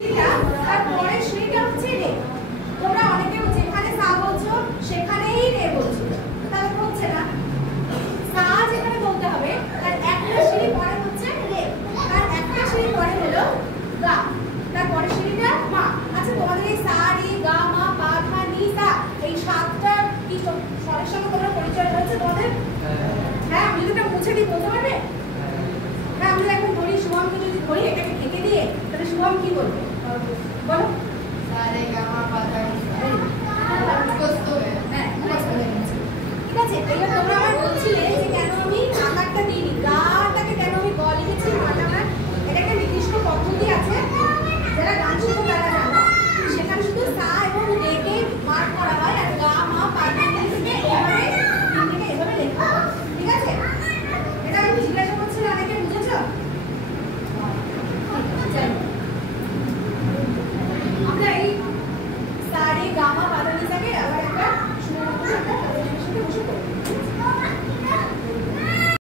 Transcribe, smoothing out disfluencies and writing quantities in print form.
তারপরে সেটা হচ্ছে রে। তোমরা অনেকে যেখানে সা বলছো সেখানেই রে বলছো, তাহলে হচ্ছে না। সা যেখানে বলতে হবে তার একটা সিঁড়ি পরে হচ্ছে রে, তার একটা সিঁড়ি পরে হলো গা, তারপরে সিঁড়িটা মা। আচ্ছা তোমাদের এই সা রে গা মা পা ধা নি সা এই সাতটা কি স্বরের সঙ্গে তোমরা পরিচয় হয়েছে তোমাদের? হ্যাঁ, আমি যদি এটা মুছে দিই বলতে পারবে? হ্যাঁ, আমরা এখন ধরি শুভমকে যদি ধরি এটাকে ঢেকে দিয়ে তাহলে শুভম কি বলবে বলো? সারে গামা পাতা হ্যাঁ, মুখস্থ হয়ে গেছে। ঠিক আছে, এবার তোমরা আমার বলছিলে যে কেন